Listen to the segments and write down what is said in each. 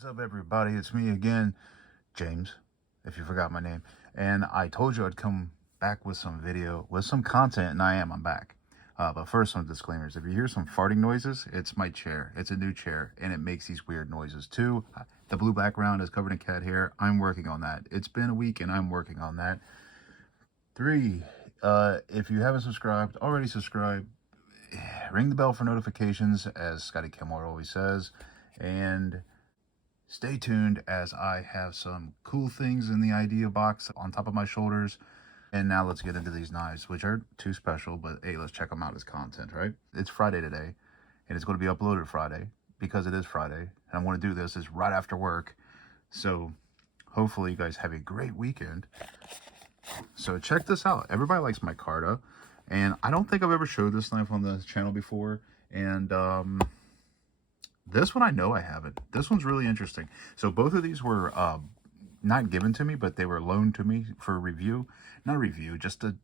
What's up, everybody? It's me again, James, if you forgot my name. And I told you I'd come back with some video, with some content, and I'm back. But first, some disclaimers. If you hear some farting noises, it's my chair. It's a new chair, and it makes these weird noises too. The blue background is covered in cat hair. I'm working on that. It's been a week, and I'm working on that. 3, if you haven't subscribed, already subscribe. Ring the bell for notifications, as Scotty Kilmore always says. And stay tuned, as I have some cool things in the idea box on top of my shoulders. And now let's get into these knives, which are too special, but hey, let's check them out as content, right? It's Friday today, and it's going to be uploaded Friday because it is Friday. And I want to do this is right after work. So hopefully you guys have a great weekend. So check this out. Everybody likes my Carta, and I don't think I've ever showed this knife on the channel before. And this one I know I haven't. This one's really interesting. So both of these were not given to me, but they were loaned to me for review. Not a review, just a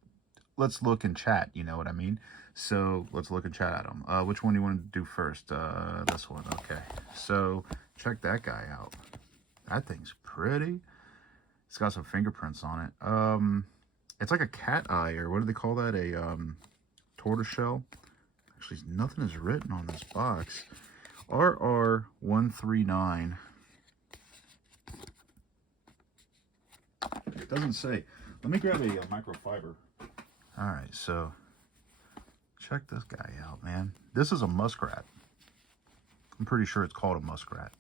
let's look and chat, you know what I mean? So let's look and chat at them. Which one do you want to do first? This one, okay. So check that guy out. That thing's pretty. It's got some fingerprints on it. It's like a cat eye, or what do they call that? A tortoise shell. Actually, nothing is written on this box. RR139. It doesn't say. Let me grab a microfiber. All right, so check this guy out, man. This is a muskrat. I'm pretty sure it's called a muskrat.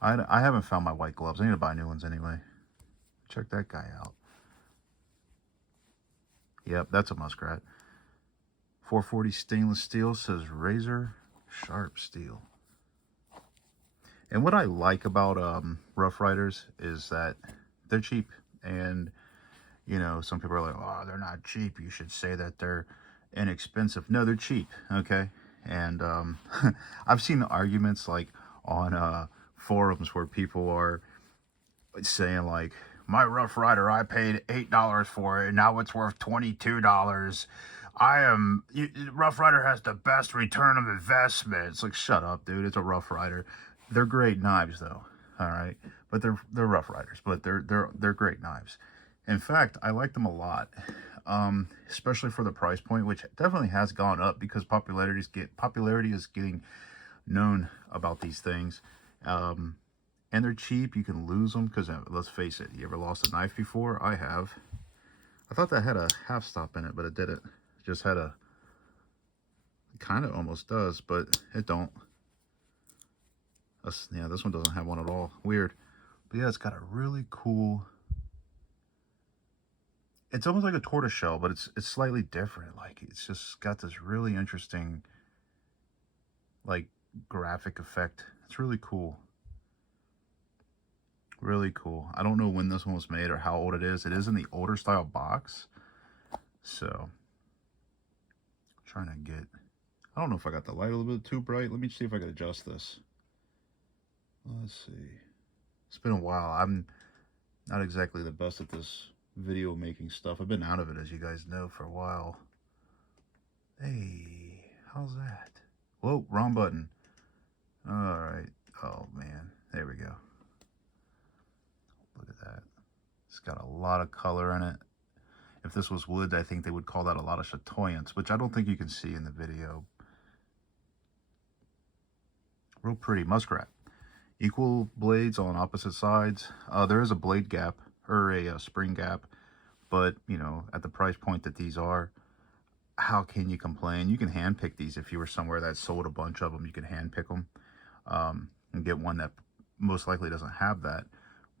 I haven't found my white gloves. I need to buy new ones anyway. Check that guy out. Yep, that's a muskrat. 440 stainless steel, says razor sharp steel. And what I like about Rough Riders is that they're cheap. And, you know, some people are like, oh, they're not cheap. You should say that they're inexpensive. No, they're cheap, okay? And I've seen arguments like on forums where people are saying like, my Rough Rider, I paid $8 for it, and now it's worth $22. Rough Rider has the best return of investment. It's like, shut up, dude. It's a Rough Rider. They're great knives, though. All right, but they're Rough Riders, but they're great knives. In fact, I like them a lot, especially for the price point, which definitely has gone up because popularity is getting known about these things. And they're cheap. You can lose them because, let's face it, you ever lost a knife before? I have. I thought that had a half stop in it, but it didn't. It just had a, it kind of almost does, but it don't. Yeah, this one doesn't have one at all. Weird. But yeah, it's got a really cool, it's almost like a tortoise shell, but it's slightly different. Like, it's just got this really interesting, like, graphic effect. It's really cool. Really cool. I don't know when this one was made or how old it is. It is in the older style box. So, I'm trying to get, I don't know if I got the light a little bit too bright. Let me see if I can adjust this. Let's see. It's been a while. I'm not exactly the best at this video making stuff. I've been out of it, as you guys know, for a while. Hey, how's that? Whoa, wrong button. All right. Oh, man. There we go. Look at that. It's got a lot of color in it. If this was wood, I think they would call that a lot of chatoyance, which I don't think you can see in the video. Real pretty. Muskrat. Equal blades on opposite sides. There is a blade gap, or a spring gap, but, you know, at the price point that these are, how can you complain? You can hand pick these. If you were somewhere that sold a bunch of them, you can hand pick them and get one that most likely doesn't have that.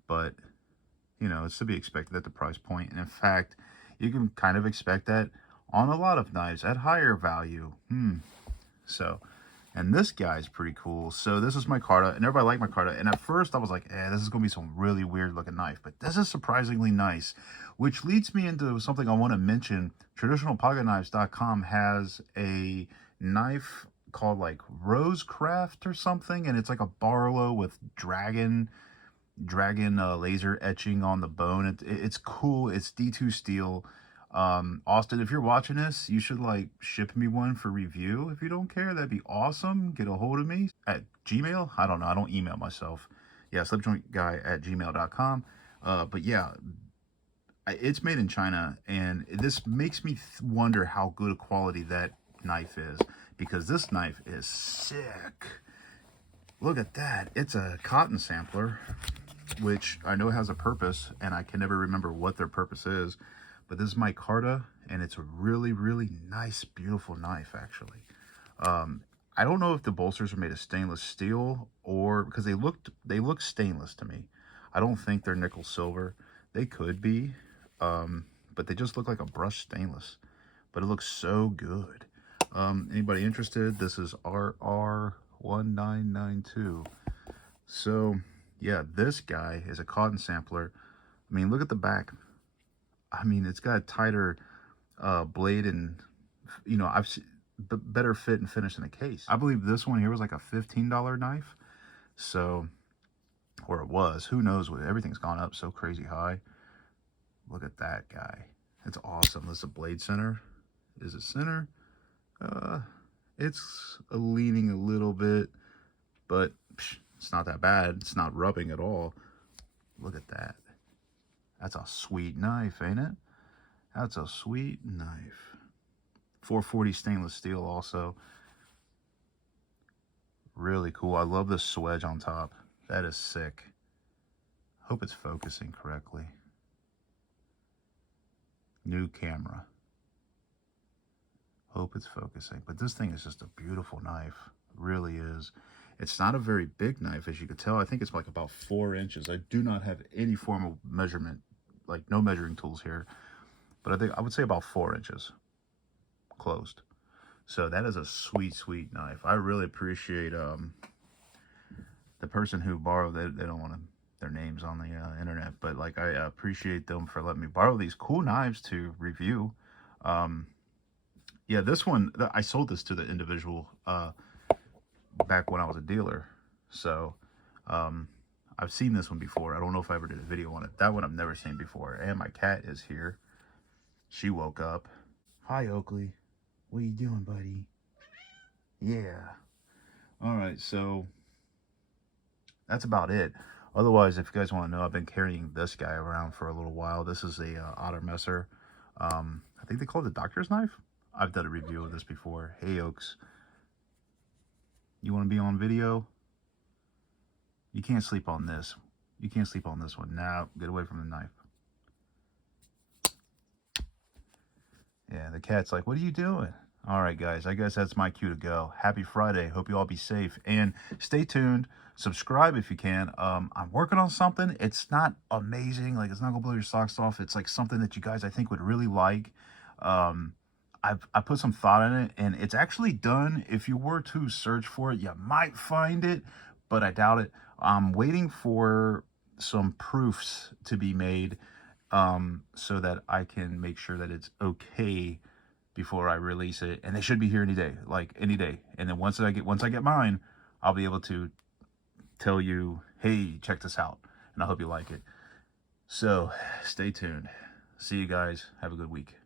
But, you know, it's to be expected at the price point. And in fact, you can kind of expect that on a lot of knives at higher value. So, and this guy's pretty cool. So this is my Carta, and everybody liked my Carta. And at first I was like, this is going to be some really weird looking knife. But this is surprisingly nice, which leads me into something I want to mention. TraditionalPocketknives.com has a knife called like Rosecraft or something. And it's like a Barlow with dragon laser etching on the bone. It's cool. It's D2 steel. Austin, if you're watching this, you should like ship me one for review. If you don't care, that'd be awesome. Get a hold of me at Gmail? I don't know. I don't email myself. Yeah, slipjointguy@gmail.com. But yeah, it's made in China, and this makes me wonder how good a quality that knife is, because this knife is sick. Look at that. It's a cotton sampler, which I know has a purpose, and I can never remember what their purpose is. But this is micarta, and it's a really, really nice, beautiful knife, actually. I don't know if the bolsters are made of stainless steel, or because they look stainless to me. I don't think they're nickel silver. They could be, but they just look like a brushed stainless. But it looks so good. Anybody interested? This is RR1992. So yeah, this guy is a cotton sampler. I mean, look at the back. I mean, it's got a tighter blade, and you know, I've seen better fit and finish in the case. I believe this one here was like a $15 knife. So, or it was. Who knows what? Everything's gone up so crazy high. Look at that guy. It's awesome. This is a blade center. Is it center? It's leaning a little bit, but it's not that bad. It's not rubbing at all. Look at that. That's a sweet knife, ain't it? That's a sweet knife. 440 stainless steel also. Really cool. I love this swedge on top. That is sick. Hope it's focusing correctly. New camera. Hope it's focusing. But this thing is just a beautiful knife. It really is. It's not a very big knife, as you can tell. I think it's like about 4 inches. I do not have any form of measurement, like no measuring tools here. But I would say about 4 inches. Closed. So that is a sweet, sweet knife. I really appreciate the person who borrowed it. They don't want their names on the internet, but like I appreciate them for letting me borrow these cool knives to review. Yeah, this one, I sold this to the individual back when I was a dealer. So I've seen this one before. I don't know if I ever did a video on it. That one I've never seen before. And my cat is here. She woke up. Hi, Oakley. What you doing, buddy? Yeah. All right, so that's about it. Otherwise, if you guys want to know, I've been carrying this guy around for a little while. This is a Otter Messer. I think they call it the doctor's knife. I've done a review of this before. Hey, Oaks. You want to be on video? You can't sleep on this. You can't sleep on this one. Now, get away from the knife. Yeah, the cat's like, what are you doing? All right, guys, I guess that's my cue to go. Happy Friday. Hope you all be safe. And stay tuned. Subscribe if you can. I'm working on something. It's not amazing. Like, it's not going to blow your socks off. It's like something that you guys, I think, would really like. I put some thought in it, and it's actually done. If you were to search for it, you might find it, but I doubt it. I'm waiting for some proofs to be made so that I can make sure that it's okay before I release it. And they should be here any day, like any day. And then once I get mine, I'll be able to tell you, hey, check this out. And I hope you like it. So stay tuned. See you guys. Have a good week.